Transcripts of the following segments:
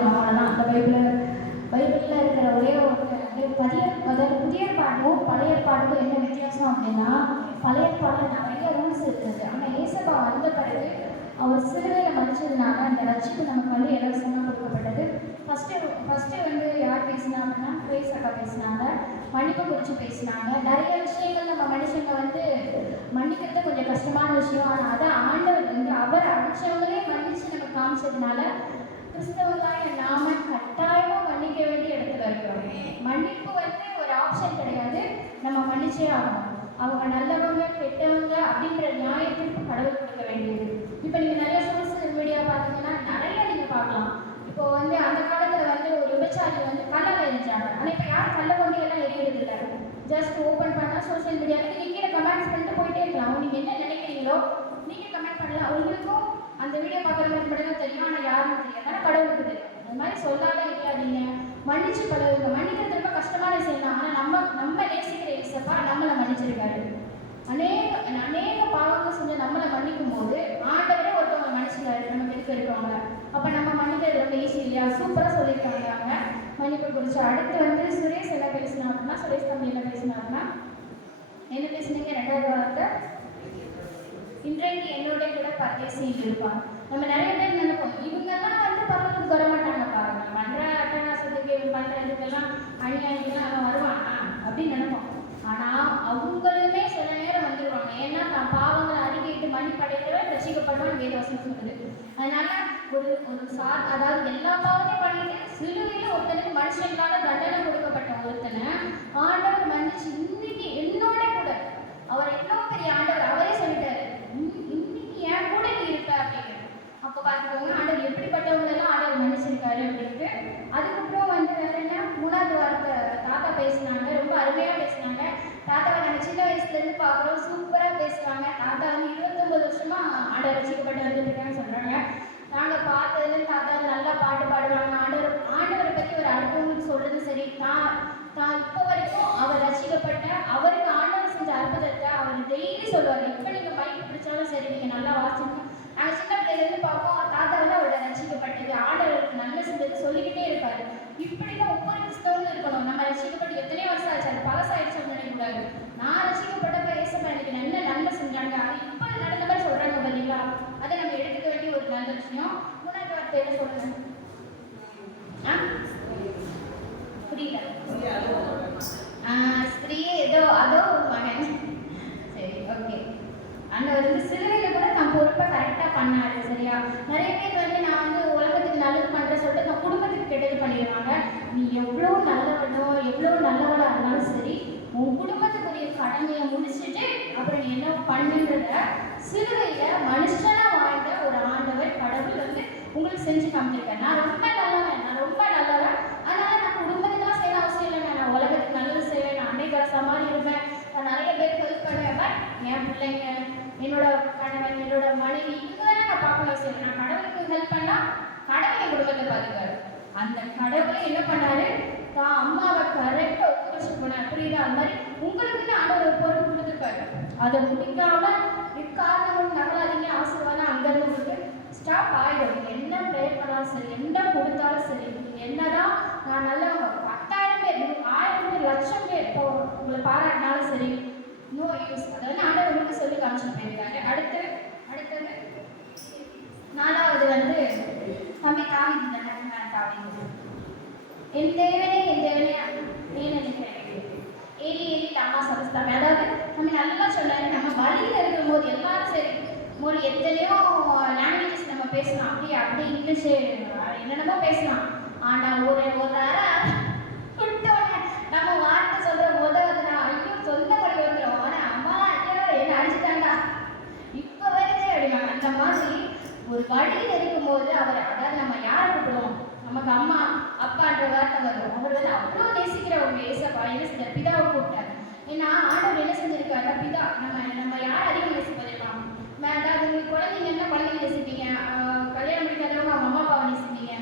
அவ்வளோதான். அந்த பைபிளில் இருக்கிற ஒரே அதாவது புதிய ஏற்பாடுக்கும் பழைய ஏற்பாடுக்கும் என்ன வித்தியாசம் அப்படின்னா, பழைய ஏற்பாட்டில் நிறைய ரூல்ஸ் இருக்குது. ஆனால் ஏசப்பா வந்த பிறகு அவர் சிலுவையில் மதிச்சதுனால அந்த ரட்சிப்பு நமக்கு வந்து இலவசமாக கொடுக்கப்பட்டது. ஃபஸ்ட்டு வந்து யார் பேசினாங்கன்னா கிரேஸ் அக்கா பேசினாங்க, மன்னிப்பு குறித்து பேசினாங்க. நிறைய விஷயங்கள் நம்ம மனுஷங்க வந்து மன்னிக்கிறது கொஞ்சம் கஷ்டமான விஷயம். ஆனால் அதை ஆண்டவர் வந்து அவர் அடித்தவங்களே மன்னிச்சு நமக்கு காமிச்சதுனால கிறிஸ்தவர்களாக நாம கட்டாயமாக மன்னிக்க வேண்டிய இடத்துல இருக்கிறோம். மன்னிப்பு வந்து ஒரு ஆப்ஷன் கிடையாது, நம்ம மன்னிச்சே ஆகணும். அவங்க நல்லவங்க கெட்டவங்க அப்படின்ற நியாயத்திற்கு கடவுள் கொடுக்க வேண்டியது. இப்போ நீங்கள் நிறைய சோசியல் மீடியா பார்த்தீங்கன்னா நிறைய நீங்கள் பார்க்கலாம். இப்போ வந்து அந்த காலத்தில் வந்து ஒரு விபச்சாரி வந்து கல்லால் எரிஞ்சாங்க. ஆனால் இப்போ யாரும் கள்ள கொண்டியெல்லாம் எரியறது இல்லை. ஜஸ்ட் ஓப்பன் பண்ணால் சோசியல் மீடியாவில் நீங்கள் கீழே கமெண்ட்ஸ் பண்ணிட்டு போயிட்டே இருக்கலாம். நீங்கள் என்ன நினைக்கிறீங்களோ நீங்கள் கமெண்ட் பண்ணலாம். உங்களுக்கும் அந்த வீடியோ பார்க்குறவங்களுக்கு மட்டும் தான் தெரியும், ஆனால் யாருன்னு தெரியாது. ஆனால் கடவுளுக்கு தெரியும். அந்த மாதிரி சொல்லாமல் இருக்காதீங்க, மன்னிச்சு பழகுங்க. மன்னிக்கிறது ரொம்ப கஷ்டமான விஷயம் தான். ஆனால் நம்ம நேசிக்கிற இயேசப்பா நம்மளை மன்னிச்சிருக்காரு. அநேக பாவங்கள் செஞ்சு நம்மளை மன்னிக்கும் போது ஆண்டவரே ஒருத்தவங்க மன்னிச்சிருக்காரு நம்ம எதுக்கு இருக்கவங்க. அப்போ நம்ம மன்னிக்கிறது ரொம்ப ஈஸி இல்லையா? சூப்பராக சொல்லியிருக்காங்க மன்னிப்பு குறித்து. அடுத்து வந்து சுரேஷ் என்ன பேசினாருன்னா, சுரேஷ் தம்பி என்ன பேசினாருன்னா, என்ன பேசுனீங்க? ரெண்டாவது வார்த்தை, இன்றைக்கு என்னோட கூட பரதேசியில் இருப்பாங்க. நம்ம நிறைய பேர் நினைப்போம் இவங்கெல்லாம் வந்து பரவத்துக்கு வர மாட்டாங்க பாருங்க, பண்ணுற அட்டகாசத்துக்கு பண்ணுறதுக்கெல்லாம் அநியாயத்துக்கெல்லாம் அவன் வருவான் அப்படின்னு நினைப்போம். ஆனால் அவங்களுமே சில நேரம் வந்துடுவாங்க. ஏன்னா தான் பாவங்களை அறிக்கையிட்டு மன்னிப்படைக்கிறவன் ரசிக்கப்படுவான் வேதவசனம் சொல்லுது. அதனால அதாவது எல்லா பாவத்தையும் பண்ணிட்டு சிலுவையில் ஒருத்தனுக்கு மனுஷனுக்காக தண்டனை கொடுக்கப்பட்ட ஒருத்தனை ஆண்டவர் மன்னிச்சு இன்னைக்கு என்னோட கூட, அவர் எவ்வளோ பெரிய ஆண்டவர், அவரே சொல்லிட்டாரு இன்னைக்கு என் கூட நீ இருப்ப அப்படின்னு. அப்போ பார்த்துக்கோங்க ஆண்டவர் எப்படிப்பட்டவங்களெல்லாம் ஆண்டவர் மன்னிச்சிருக்காரு அப்படின்ட்டு. அதுக்கப்புறம் வந்து வேற என்ன, மூணாவது வார்த்தை தாத்தா பேசினாங்க, ரொம்ப அருமையாக பேசினாங்க. தாத்தாவை நாங்கள் சின்ன வயசுலேருந்து பார்க்குறோம், சூப்பராக பேசுவாங்க. தாத்தா வந்து 29 வருஷமாக ஆண்டவர் ரசிக்கப்பட்டு வந்துருக்கான்னு சொல்கிறாங்க. நாங்கள் பார்த்ததுலேருந்து தாத்தா நல்லா பாட்டு பாடுவாங்க. ஆண்டவரை பற்றி ஒரு அடுத்தவங்களுக்கு சொல்கிறது சரி, தான் இப்போ வரைக்கும் அவர் ரசிக்கப்பட்ட அவருக்கு ஆண்டவர் செஞ்ச அற்புதத்தை அவர் டெய்லி சொல்லுவார். இப்போ நீங்கள் மைக் பிடிச்சாலும் சரி, நீங்கள் நல்லா வாசிக்கணும். நாங்கள் சின்ன பிள்ளைலேருந்து பார்ப்போம், தாத்தா வந்து அவரோட ரசிக்கப்பட்டது ஆண்டவருக்கு நல்ல செஞ்சது சொல்லிக்கிட்டே இருப்பார். இப்படி தான் ஒவ்வொரு கிறிஸ்தவங்களும் இருக்கணும். நம்ம ரசிக்கப்பட்டு எத்தனையோ வருஷம் ஆச்சு, அது பழசாயிடுச்சு அப்படின்னு நினைக்கூடாது. நான் ரசிக்கப்பட்டப்ப ஏசப்பா எனக்கு நன்மை செஞ்சாங்க, அது இப்போ நடந்த மாதிரி சொல்கிறாங்க பார்த்தீங்களா, அதை நம்ம எடுத்துக்க வேண்டிய ஒரு நல்ல விஷயம். மூணாவது வார்த்தை என்ன சொல்லுங்க? புரியல. ஸ்திரீயே அதோ ஒரு மகன். சரி, ஓகே. ஆண்டவர் வந்து சிலுவையில் கூட நான் பொறுப்பை கரெக்டாக பண்ணாரு. சரியா? நிறைய பேர் வந்து நான் வந்து உலகத்துக்கு நல்லது பண்ணுறேன் சொல்லிட்டு நான் குடும்பத்துக்கு கெட்டது பண்ணிடுவாங்க. நீ எவ்வளோ நல்லவனோ எவ்வளோ நல்லவனாக இருந்தாலும் சரி, உன் குடும்பத்துக்குரிய கடமையை முடிச்சுட்டு அப்புறம் நீ என்ன பண்ணுன்றத சிலுவையில் மனுஷனாக வாழ்ந்த ஒரு ஆண்டவர் கடவுள் வந்து உங்களுக்கு செஞ்சு காமிச்சிருக்கேன். நான் ரொம்ப நல்லவன், அதனால நான் குடும்பத்துக்குலாம் செய்ய அவசியம் இல்லைங்க. நான் உலகத்துக்கு நல்லது செய்வேன், நான் அன்னைக்கு மாதிரி இருப்பேன், நான் நிறைய பேருக்கு ஹெல்ப் பண்ணுவேன். பட் என் பிள்ளைங்க, என்னோட கணவன், என்னோட மனைவி, இவங்களாம் நான் பார்க்க அவசியம் இல்லை. நான் கடவுளுக்கு ஹெல்ப் பண்ணால் கடவுள் என் குடும்பத்தை பார்த்துக்காரு. அந்த கடவுளை என்ன பண்ணாரு, தான் அம்மாவை கரெக்டாக ஒப்புக்கொச்சு போனார். புரியுதா? அந்த மாதிரி உங்களுக்குன்னு ஆண்டவர் ஒரு பொருள் கொடுத்துருப்பாரு. அதை முடிக்காம காரணம் நகலாதீங்க, ஆசீர்வாதம் அங்கேருந்து உங்களுக்கு ஸ்டாப் ஆகிடும். நீங்கள் என்ன ப்ரேயர் பண்ணாலும் சரி, என்ன கொடுத்தாலும் சரி, நீங்கள் என்னதான் நான் நல்லா 10,000 பேர் 1000 பேர் 1,00,000 பேர் இப்போ உங்களை பாராட்டினாலும் சரி, நோ யூஸ். அதை வந்து ஆண்டவர் உங்களுக்கு சொல்லி காமிச்சிட்டு போயிருக்காங்க. அடுத்தது நாலாவது வந்து தம்பி தாவிது தாவிது என் தேவனே ஏன் நினைக்கிறேன் ஏறி தாமா சமஸ்தாங்க. அதாவது நம்ம நல்லா சொன்னாரு, நம்ம வழியில் இருக்கும்போது எல்லாரும் சரி மொழி எத்தனையோ லாங்குவேஜஸ் நம்ம பேசலாம், அப்படி இங்கிலீஷு என்னென்னமோ பேசலாம். ஆனால் ஒரு கொடுத்தோடனே நம்ம வார்த்தை சொல்கிற உதவுதுனா ஐயோ சொந்த மொழி வந்துடும். ஆனால் அம்மா ஐயோ என்ன அடிச்சுட்டாண்டா இப்போ வருது அப்படின்னா, அந்த மாதிரி ஒரு வழியில் இருக்கும்போது அதாவது நம்ம யாரை கூப்பிடுவோம், நமக்கு அம்மா அப்பான்ற வார்த்தை வரும். அவர் வந்து அவ்வளோ நேசிக்கிறவங்க ஏசப்பா என்ன செஞ்சார், பிதாவை கூப்பிட்டார். ஏன்னா ஆண்டவர் என்ன செஞ்சிருக்காருன்னா, பிதா நம்ம யார் அதிகம் நேசிப்போம். அதாவது உங்களுக்கு குழந்தைங்கன்னா குழந்தைங்க நேசிப்பீங்க, கல்யாணம் முடிக்காதவங்க அவங்க அம்மா அப்பாவை நேசிப்பீங்க.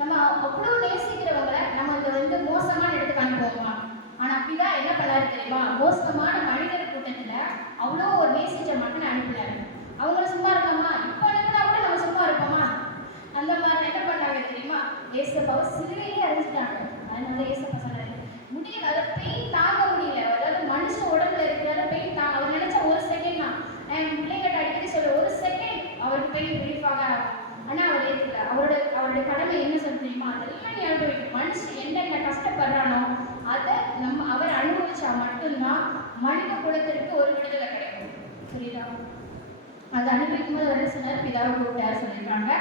நம்ம அவ்வளோ நேசிக்கிறவங்களை நம்ம இதை வந்து மோசமான இடத்துக்கு அனுப்புவோமா? ஆனால் பிதா என்ன பண்ணாரு தெரியுமா, மோசமான மனிதர் கூட்டத்தில் அவ்வளோ ஒரு நேசிச்ச மக்கள் அனுப்பினார். அவங்கள சும்மா இருக்காமா, இப்போ அனுப்பினா கூட நம்ம சும்மா இருப்போமா? அந்த மாதிரி என்ன பண்ணாங்க தெரியுமா, ஏசப்பாவை சிலுவையிலே அரைஞ்சிட்டாங்க. அதனால ஏசப்பா சொன்னாரு முடியல, அதை பெயின் தாங்க முடியல. அதாவது மனுஷன் உடம்புல இருக்கிற பெயின் தாங்க அவர் நினைச்சா ஒரு செகண்ட் தான். என் பிள்ளைங்கிட்ட அடிக்கடி சொல்ற ஒரு செகண்ட் அவருக்கு பெயின் ரிலீஃப் ஆக. ஆனால் அவர் ஏற்றுக்கல. அவருடைய கடமை என்ன சொல்ல தெரியுமா? அதெல்லாம் நீ அனுபவிக்கும். மனுஷன் என்னென்ன கஷ்டப்படுறானோ அதை அவர் அனுபவிச்சா மட்டும்தான் மனித குலத்திற்கு ஒரு விடுதலை கிடைக்கும். புரியுதா? அது அனுபவிக்கும் போது வந்து சொன்னார் பிதாவை கூப்பிட்டாரு சொல்லியிருக்காங்க.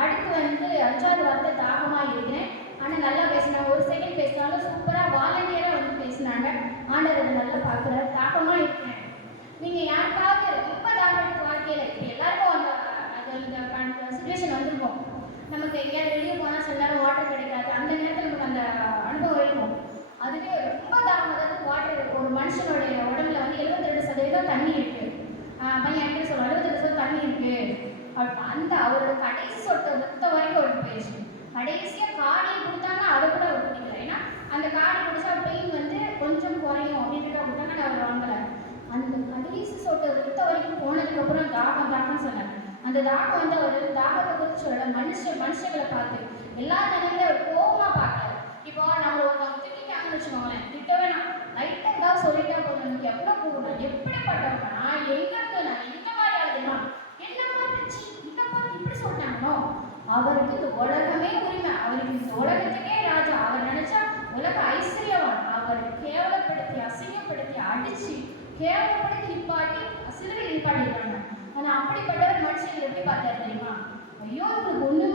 அடுத்து வந்து 5வது வார்த்தை தாகமாக இருக்கிறேன். ஆனால் நல்லா பேசினாங்க. ஒரு செகண்ட் பேசினாலும் சூப்பராக வாலண்டியராக வந்து பேசினாங்க. ஆண்டவர் அதை நல்லா பார்க்குறாரு. தாகமாக இருக்கிறேன். நீங்கள் யாருக்காவது ரொம்ப தாகம் எடுத்த வாழ்க்கையில் இப்போ எல்லாருக்கும் அந்த சுச்சுவேஷன் வந்திருக்கும். நமக்கு எங்கேயாவது வெளியே போனால் சில நேரம் வாட்டர் கிடைக்காது. அந்த நேரத்தில் நமக்கு அந்த அனுபவம் இருக்கும். அதுவே ரொம்ப தாகம், அதாவது வாட்டர் ஒரு மனுஷனுடைய உடம்புல வந்து 72% தண்ணி இருக்கு. பையன் எப்படி சொல்லுவாங்க 72% தண்ணி இருக்கு. அந்த அவரோட கடைசி சொட்ட ரத்தம் வரைக்கும் அவருக்கு போயிடுச்சு. கடைசியாக காடியை கொடுத்தாங்க, அதை கூட அவர் குடிக்கல. ஏன்னா அந்த காடி குடிச்சா பெயின் வந்து கொஞ்சம் குறையும் அப்படின்ட்டு கொடுத்தாங்க. அவர் வாங்கலை. அந்த கடைசி சொட்ட ரத்தம் வரைக்கும் போனதுக்கப்புறம் தாகம் சொன்னார். அந்த தாகம் வந்து அவர் தாகத்தை குறித்து சொல்ல மனுஷங்களை பார்த்து எல்லா நேரங்களும் அவர் கோபமாக பார்க்கல. இப்போ நம்ம ஒருத்தவங்க திட்டாங்கன்னு வச்சுக்கோங்களேன், திட்டவே நான் லைட்டாக ஏதாவது சொல்லிட்டா போதும் நமக்கு எவ்வளோ கூடும். எப்படிப்பட்டவங்க நான் எந்த மாதிரி ஆளுதுன்னா என்ன பார்த்துச்சு இந்த பார்த்து இப்படி சொல்லிட்டாங்களோ. அவருக்கு இந்த உலகமே உரிமை, அவருக்கு இந்த உலகத்துக்கே ராஜா. அவர் நினைச்சா உலக ஐஸ்வர்யவான். அவர் கேவலப்படுத்தி அசிங்கப்படுத்தி அடிச்சு கேவலப்படுத்தி நிப்பாட்டி சிலுவையில் நிப்பாட்டிருக்காங்க. ஆனால் அப்படிப்பட்டவர் மனுஷன் எப்படி பார்த்தாரு தெரியுமா? ஐயோ இவங்களுக்கு ஒண்ணு